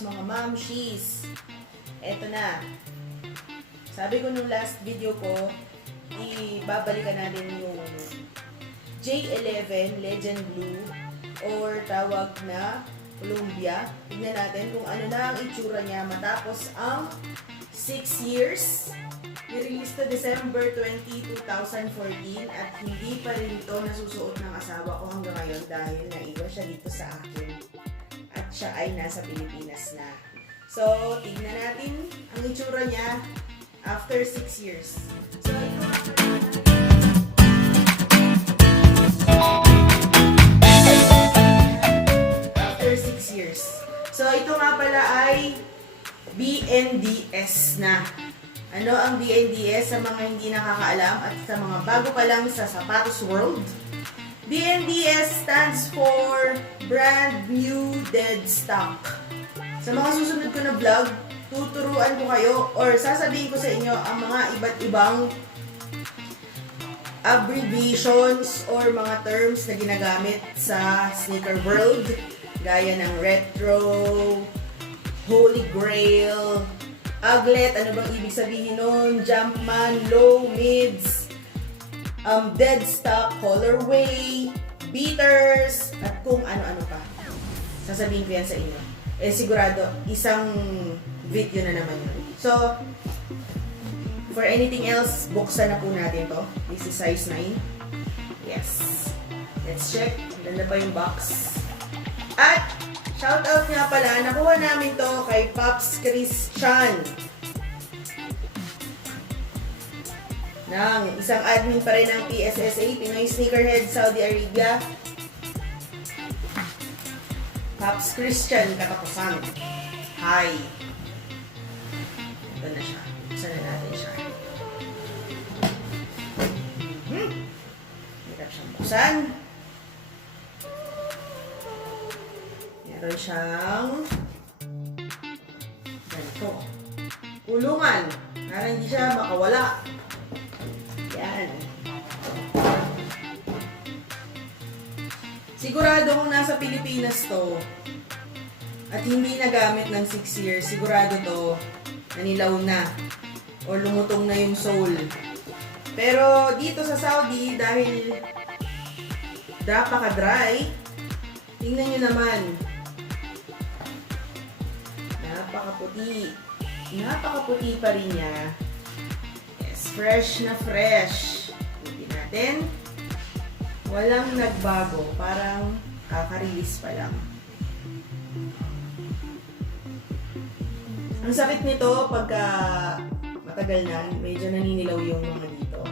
loves, mga mamshies. Eto na. Sabi ko nung last video ko, ibabalikan natin yung J11 Legend Blue or tawag na Columbia. Tignan natin kung ano na ang itsura niya matapos ang 6 years. Nirelease to December 20, 2014 at hindi pa rin ito nasusuot ng asawa ko hanggang ngayon dahil naiwan siya dito sa akin. At siya ay nasa Pilipinas na. So, tignan natin ang itsura niya after 6 years. So, ito after 6 years. So, ito nga pala ay BNDS na. Ano ang BNDS sa mga hindi nakakaalam at sa mga bago pa lang sa sapatos world? BNDS stands for Brand New Dead Stock. Sa mga susunod ko na vlog, tuturuan ko kayo or sasabihin ko sa inyo ang mga iba't ibang abbreviations or mga terms na ginagamit sa sneaker world gaya ng retro, holy grail, aglet, ano bang ibig sabihin nun, jumpman, low, mids, dead stock, colorway, beaters, at kung ano-ano pa. Sasabihin ko yan sa inyo. Eh sigurado, isang video na naman yun. So, for anything else, buksan na po natin to. This is size 9. Yes. Let's check. Ganda pa yung box. At, shoutout nga pala, nakuha namin to kay Pops Christian. Ng isang admin pa rin ng PSSA, Pinoy Sneakerhead, Saudi Arabia. Pops Christian, katapusan. Hi. Ito na siya. Buksan na natin siya. Hirap siyang buksan. Meron siyang ganito. Kulungan. Para hindi siya makawala. Yan. Sigurado kung nasa Pilipinas to at hindi nagamit ng 6 years, sigurado to nanilaw na o lumutong na yung sole. Pero dito sa Saudi, dahil napaka-dry, tingnan nyo naman. Napakaputi. Napakaputi pa rin niya. Yes, fresh na fresh. Tingnan natin. Walang nagbago. Parang kaka-release pa lang. Ang sakit nito pagka matagal na, medyo naninilaw yung mga dito.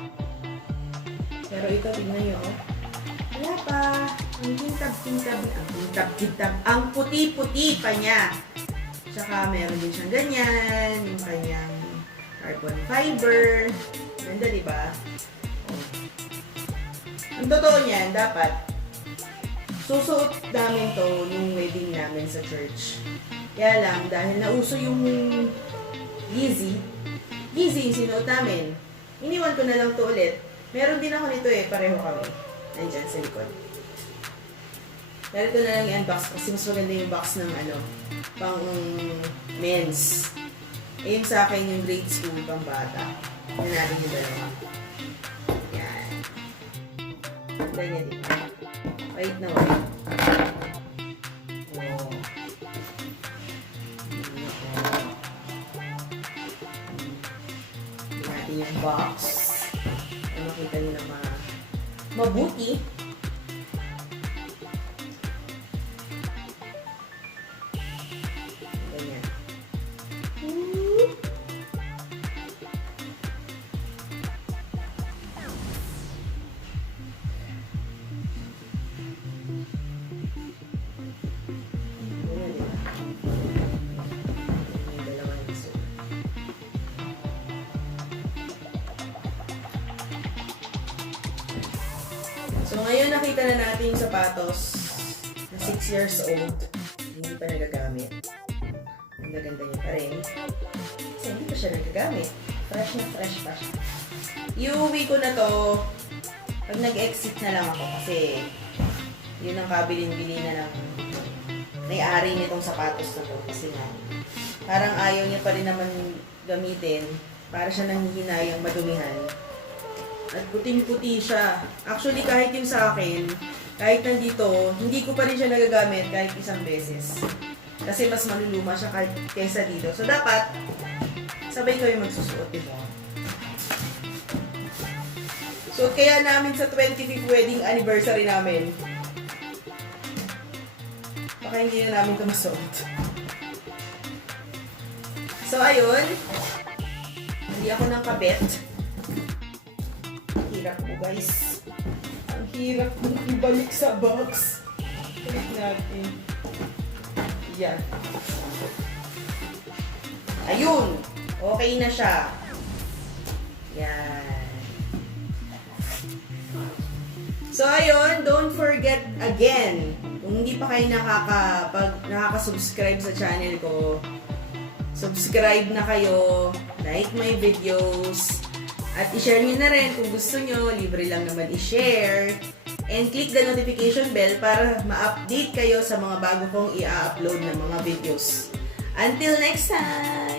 Pero ito, tingnan nyo. Wala pa. Ang kintab-kintab. Ang puti-puti pa niya. Tsaka meron din siyang ganyan. Yung kanyang carbon fiber. Ganda, diba? Ang totoo niyan, dapat susuot namin to nung wedding namin sa church. Kaya lang, dahil nauso yung Yeezy yung sinuot namin. Iniwan ko na lang to ulit. Meron din ako nito eh, pareho kami. Nandyan sa likod. Dahil ito na lang i-unbox kasi mas maganda yung box ng ano, pang men's. Eh yung sa akin yung grade school, pang bata. Yan natin yung dalawa. Yan. Ganda niya dito. White na white. Oh. Yan natin yung box. Kung makita nyo na mabuti. Ganyan. So, ngayon nakita na natin yung sapatos na 6 years old. Hindi pa nagagamit. Ang gaganda niya pa rin. Kasi hindi pa siya nagagamit. Fresh na fresh pa siya. Iuwi ko na to pag nag-exit na lang ako kasi yun ang kabilin-bili na ng may-ari nitong sapatos na to. Kasi nga, parang ayaw niya pa rin naman gamitin. Para siya nanghihinayang madumihan. At puting-puti siya. Actually, kahit yung sa akin, kahit nandito, hindi ko pa rin siya nagagamit kahit isang beses. Kasi mas maluluma siya kaysa dito. So, dapat, sabay kayo magsusuot ito. So, kaya namin sa 25th wedding anniversary namin, baka hindi na namin ito masuot. So, ayun. Hindi ako ng kabet. Ang hirap po, guys. Ang hirap kong ibalik sa box. Click natin. Yan. Ayun. Okay na siya. Yan. So, ayun. Don't forget again, kung hindi pa kayo nakaka-subscribe sa channel ko, subscribe na kayo, like my videos, at i-share nyo na rin kung gusto nyo, libre lang naman i-share, and click the notification bell para ma-update kayo sa mga bago kong i-upload na mga videos. Until next time!